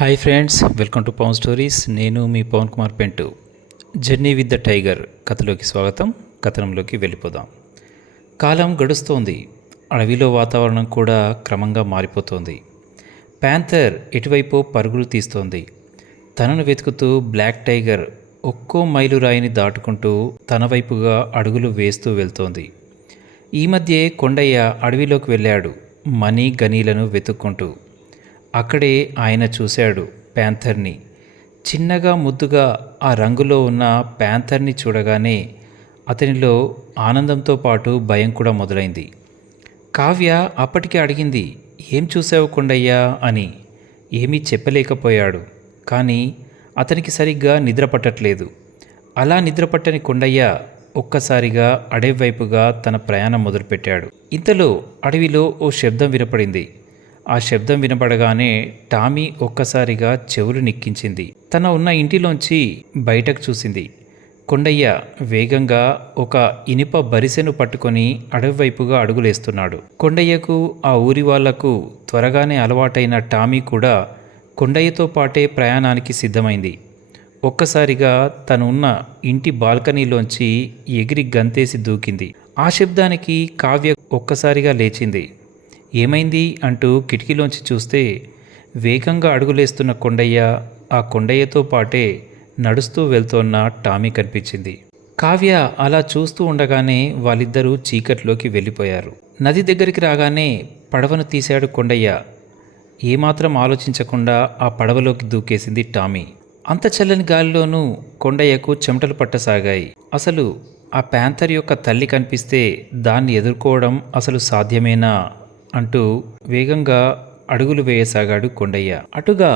Hi friends, welcome to Pavan stories. నేను మీ Pavan Kumar Pentu. Journey with the tiger కథలోకి స్వాగతం. కథనంలోకి వెళ్ళిపోదాం. కాలం గడుస్తోంది. అడవిలో వాతావరణం కూడా క్రమంగా మారిపోతోంది. ప్యాంథర్ ఎటువైపో పరుగులు తీస్తోంది. తనను వెతుకుతూ బ్లాక్ టైగర్ ఒక్కో మైలురాయిని దాటుకుంటూ తన వైపుగా అడుగులు వేస్తూ వెళ్తోంది. ఈ మధ్యే కొండయ్య అడవిలోకి వెళ్ళాడు, మనీ గనీలను వెతుక్కుంటూ. అక్కడే ఆయన చూశాడు ప్యాంథర్ని. చిన్నగా ముద్దుగా ఆ రంగులో ఉన్న ప్యాంథర్ని చూడగానే అతనిలో ఆనందంతో పాటు భయం కూడా మొదలైంది. కావ్య అప్పటికే అడిగింది, ఏం చూసావు కొండయ్యా అని. ఏమీ చెప్పలేకపోయాడు. కానీ అతనికి సరిగ్గా నిద్ర పట్టట్లేదు. అలా నిద్రపట్టని కొండయ్య ఒక్కసారిగా అడవి వైపుగా తన ప్రయాణం మొదలుపెట్టాడు. ఇంతలో అడవిలో ఓ శబ్దం వినపడింది. ఆ శబ్దం వినపడగానే టామీ ఒక్కసారిగా చెవులు నిక్కించింది. తన ఉన్న ఇంటిలోంచి బయటకు చూసింది. కొండయ్య వేగంగా ఒక ఇనుప బరిసెను పట్టుకొని అడవి వైపుగా అడుగులేస్తున్నాడు. కొండయ్యకు ఆ ఊరి వాళ్లకు త్వరగానే అలవాటైన టామీ కూడా కొండయ్యతో పాటే ప్రయాణానికి సిద్ధమైంది. ఒక్కసారిగా తను ఉన్న ఇంటి బాల్కనీలోంచి ఎగిరి గంతేసి దూకింది. ఆ శబ్దానికి కావ్య ఒక్కసారిగా లేచింది. ఏమైంది అంటూ కిటికీలోంచి చూస్తే వేగంగా అడుగులేస్తున్న కొండయ్య, ఆ కొండయ్యతో పాటే నడుస్తూ వెళ్తోన్న టామీ కనిపించింది. కావ్య అలా చూస్తూ ఉండగానే వాళ్ళిద్దరూ చీకట్లోకి వెళ్ళిపోయారు. నది దగ్గరికి రాగానే పడవను తీశాడు కొండయ్య. ఏమాత్రం ఆలోచించకుండా ఆ పడవలోకి దూకేసింది టామీ. అంత చల్లని గాలిలోనూ కొండయ్యకు చెమటలు పట్టసాగాయి. అసలు ఆ ప్యాంథర్ యొక్క తల్లి కనిపిస్తే దాన్ని ఎదుర్కోవడం అసలు సాధ్యమేనా అంటూ వేగంగా అడుగులు వేయసాగాడు కొండయ్య. అటుగా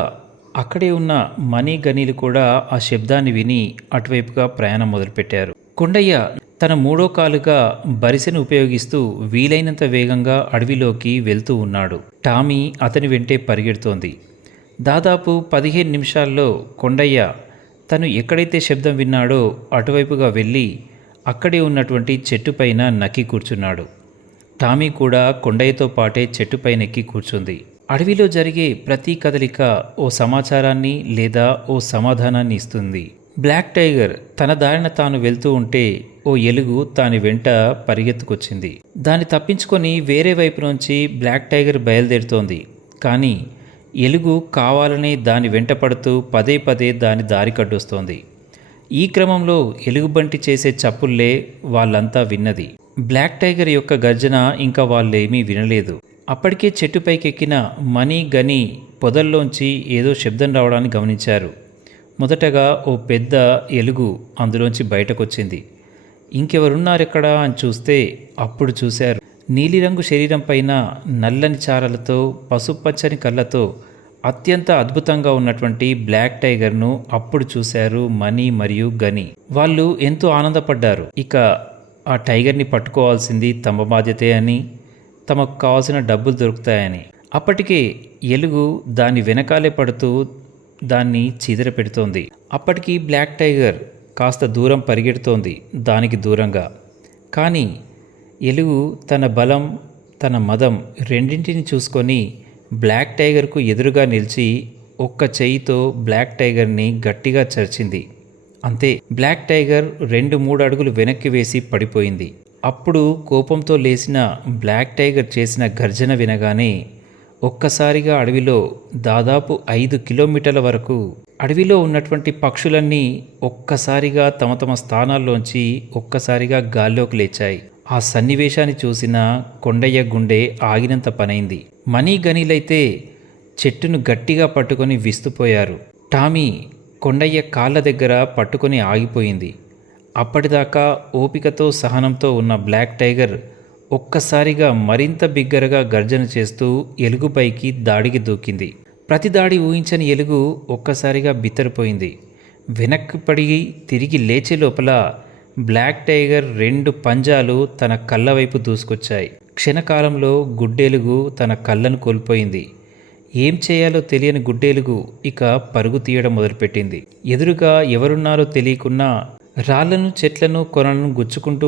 అక్కడే ఉన్న మనీ గనీలు కూడా ఆ శబ్దాన్ని విని అటువైపుగా ప్రయాణం మొదలుపెట్టారు. కొండయ్య తన మూడో కాలుగా బరిసెను ఉపయోగిస్తూ వీలైనంత వేగంగా అడవిలోకి వెళ్తూ ఉన్నాడు. టామీ అతని వెంటే పరిగెడుతోంది. దాదాపు 15 నిమిషాల్లో కొండయ్య తను ఎక్కడైతే శబ్దం విన్నాడో అటువైపుగా వెళ్ళి అక్కడే ఉన్నటువంటి చెట్టుపైన నక్కి కూర్చున్నాడు. టామీ కూడా కొండయ్యతో పాటే చెట్టుపైనెక్కి కూర్చుంది. అడవిలో జరిగే ప్రతి కదలిక ఓ సమాచారాన్ని లేదా ఓ సమాధానాన్ని ఇస్తుంది. బ్లాక్ టైగర్ తన దారిన తాను వెళ్తూ ఉంటే ఓ ఎలుగు దాని వెంట పరిగెత్తుకొచ్చింది. దాన్ని తప్పించుకొని వేరే వైపు నుంచి బ్లాక్ టైగర్ బయలుదేరుతోంది. కానీ ఎలుగు కావాలని దాని వెంట పడుతూ పదే పదే దాని దారి కడ్డొస్తోంది. ఈ క్రమంలో ఎలుగుబంటి చేసే చప్పుళ్లే వాళ్ళంతా విన్నది. బ్లాక్ టైగర్ యొక్క గర్జన ఇంకా వాళ్ళేమీ వినలేదు. అప్పటికే చెట్టుపైకెక్కిన మనీ గని పొదల్లోంచి ఏదో శబ్దం రావడాన్ని గమనించారు. మొదటగా ఓ పెద్ద ఎలుగు అందులోంచి బయటకొచ్చింది. ఇంకెవరున్నారెక్కడా అని చూస్తే అప్పుడు చూశారు, నీలిరంగు శరీరం పైన నల్లని చారలతో పసుపచ్చని కళ్ళతో అత్యంత అద్భుతంగా ఉన్నటువంటి బ్లాక్ టైగర్ను అప్పుడు చూశారు మనీ మరియు గని. వాళ్ళు ఎంతో ఆనందపడ్డారు. ఇక ఆ టైగర్ని పట్టుకోవాల్సింది తమ బాధ్యతే అని, తమకు కావాల్సిన డబ్బులు దొరుకుతాయని. అప్పటికే ఎలుగు దాని వెనకాలే పడుతూ దాన్ని చీదర పెడుతోంది. అప్పటికి బ్లాక్ టైగర్ కాస్త దూరం పరిగెడుతోంది, దానికి దూరంగా. కానీ ఎలుగు తన బలం, తన మదం రెండింటిని చూసుకొని బ్లాక్ టైగర్కు ఎదురుగా నిలిచి ఒక్క చెయ్యితో బ్లాక్ టైగర్ని గట్టిగా చరిచింది. అంతే, బ్లాక్ టైగర్ 2-3 అడుగులు వెనక్కి వేసి పడిపోయింది. అప్పుడు కోపంతో లేచిన బ్లాక్ టైగర్ చేసిన గర్జన వినగానే ఒక్కసారిగా అడవిలో దాదాపు 5 కిలోమీటర్ల వరకు అడవిలో ఉన్నటువంటి పక్షులన్నీ ఒక్కసారిగా తమ తమ స్థానాల్లోంచి ఒక్కసారిగా గాల్లోకి లేచాయి. ఆ సన్నివేశాన్ని చూసిన కొండయ్య గుండె ఆగినంత పనైంది. మనీ గనీలైతే చెట్టును గట్టిగా పట్టుకొని విస్తుపోయారు. టామీ కొండయ్య కాళ్ళ దగ్గర పట్టుకొని ఆగిపోయింది. అప్పటిదాకా ఓపికతో సహనంతో ఉన్న బ్లాక్ టైగర్ ఒక్కసారిగా మరింత బిగ్గరగా గర్జన చేస్తూ ఎలుగుపైకి దాడికి దూకింది. ప్రతి దాడి ఊహించని ఎలుగు ఒక్కసారిగా బిత్తరిపోయింది. వెనక్కి పడి తిరిగి లేచే లోపల బ్లాక్ టైగర్ 2 పంజాలు తన కళ్ళ వైపు దూసుకొచ్చాయి. క్షణకాలంలో గుడ్డెలుగు తన కళ్ళను కోల్పోయింది. ఏం చేయాలో తెలియని గుడ్డెలుగు ఇక పరుగు తీయడం మొదలుపెట్టింది. ఎదురుగా ఎవరున్నారో తెలియకున్నా రాళ్లను, చెట్లను, కొనలను గుచ్చుకుంటూ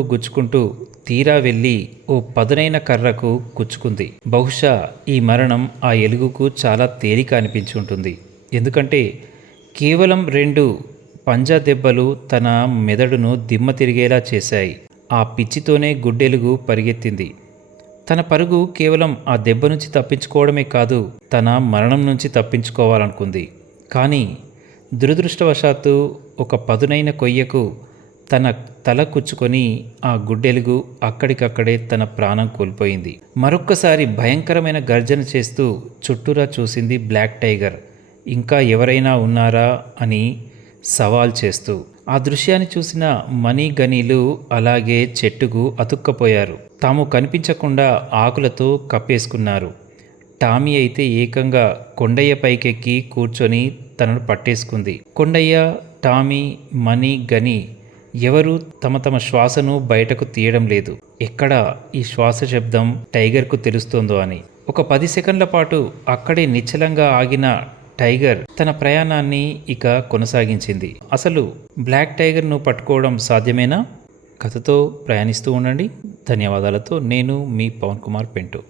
తీరా వెళ్ళి ఓ పదునైన కర్రకు గుచ్చుకుంది. బహుశా ఈ మరణం ఆ ఎలుగుకు చాలా తేలిక అనిపించి ఉంటుంది. ఎందుకంటే కేవలం 2 పంజా దెబ్బలు తన మెదడును దిమ్మ తిరిగేలా చేశాయి. ఆ పిచ్చితోనే గుడ్డెలుగు పరిగెత్తింది. తన పరుగు కేవలం ఆ దెబ్బ నుంచి తప్పించుకోవడమే కాదు, తన మరణం నుంచి తప్పించుకోవాలనుకుంది. కానీ దురదృష్టవశాత్తు ఒక పదునైన కొయ్యకు తన తల కుచ్చుకొని ఆ గుడ్డెలుగు అక్కడికక్కడే తన ప్రాణం కోల్పోయింది. మరొక్కసారి భయంకరమైన గర్జన చేస్తూ చుట్టూరా చూసింది బ్లాక్ టైగర్. ఇంకా ఎవరైనా ఉన్నారా అని సవాల్ చేస్తూ. ఆ దృశ్యాన్ని చూసిన మనీ గనీలు అలాగే చెట్టుకు అతుక్కపోయారు. తాము కనిపించకుండా ఆకులతో కప్పేసుకున్నారు. టామీ అయితే ఏకంగా కొండయ్య పైకెక్కి కూర్చొని తనను పట్టేసుకుంది. కొండయ్య, టామీ, మనీ, గని ఎవరు తమ తమ శ్వాసను బయటకు తీయడం లేదు. ఎక్కడ ఈ శ్వాస శబ్దం టైగర్కు తెలుస్తోందో అని. ఒక 10 సెకండ్ల పాటు అక్కడే నిశ్చలంగా ఆగిన టైగర్ తన ప్రయాణాన్ని ఇక కొనసాగించింది. అసలు బ్లాక్ టైగర్ను పట్టుకోవడం సాధ్యమేనా? కథతో ప్రయాణిస్తూ ఉండండి. ధన్యవాదాలతో నేను మీ పవన్ కుమార్ పెంటు.